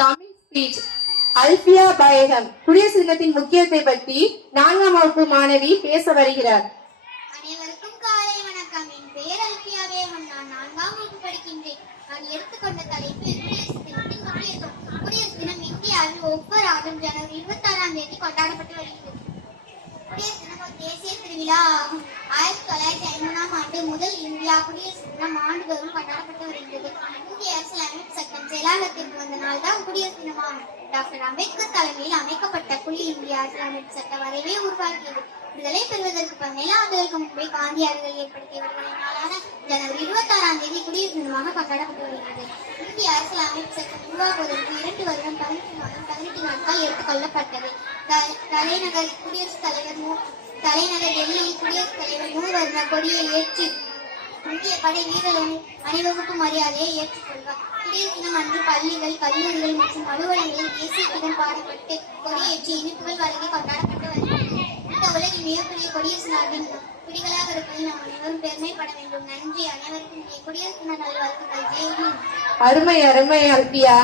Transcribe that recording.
Tamil speech. அல்பியா பாயகம் குடியரசு தினத்தின் முக்கியத்தை பற்றி 4ஆம் வகுப்பு மாணவி பேச வருகிறார். அனைவருக்கும் காலை வணக்கம். என் பெயர் அல்பியா பேகம். நான் 4ஆம் வகுப்பு படிக்கின்றேன். நான் எடுத்துக்கொண்ட தலைப்பு குடியரசு தினத்தின் முக்கியத்துவம். குடியரசு தினம் இந்தியாவில் ஒவ்வொரு ஆண்டும் ஜனவரி 26ஆம் தேதி கொண்டாடப்பட்டு வருகிறது. குடியரசு தினம் ஒரு தேசிய திருவிழா ஆகும். 1950ஆம் ஆண்டு முதல் இந்தியா குடியரசு தினம் ஆண்டுதோறும் கொண்டாடப்பட்டு வருகிறது. இந்திய அரசியலமைப்பு சட்டம் செயலாக்கத்திற்கு வந்த நாள் தான் குடியரசு தினமாகும். டாக்டர் அம்பேத்கர் தலைமையில் அமைக்கப்பட்ட குழு இந்திய அரசியலமைப்பு சட்ட வரைவே உருவாக்கியது. விடுதலை பெறுவதற்கு 17 ஆண்டுகளுக்கு முன்பே காந்தியடிகள் ஏற்படுத்திய விடுதலை நாளான ஜனவரி 26ஆம் தேதி குடியரசு தினமாக கொண்டாடப்பட்டு வருகிறது. இந்திய அரசியலமைப்பு சட்டம் உருவாக்குவதற்கு 2 வருடம் 18 மாதம் 18 நாட்கள் எடுத்துக் கொள்ளப்பட்டது. தலைநகர் டெல்லியில் குடியரசுத் தலைவர் 100 வருட கொடியை ஏற்றி இந்திய படை வீரர்களின் அணிவகுப்பு மரியாதையை ஏற்றுக்கொள்வார். குடியரசு தினம் அன்று பள்ளிகள், கல்லூரிகள் மற்றும் அலுவலகங்களில் தேசிய கீதம் பாடப்பட்டு கொடியேற்றி இனிப்புகள் வழங்கி கொண்டாடப்பட்டு வருகிறது. இந்த உலகின் மிகப்பெரிய குடியரசு நாட்டின் குடிகளாக இருப்பதில் நாம் அனைவரும் பெருமைப்பட வேண்டும். நன்றி. அனைவருக்கும் குடியரசு தின நல்வாழ்த்துக்கள். ஜெய் ஹிந்த். அருமை அருமை அல்பியா.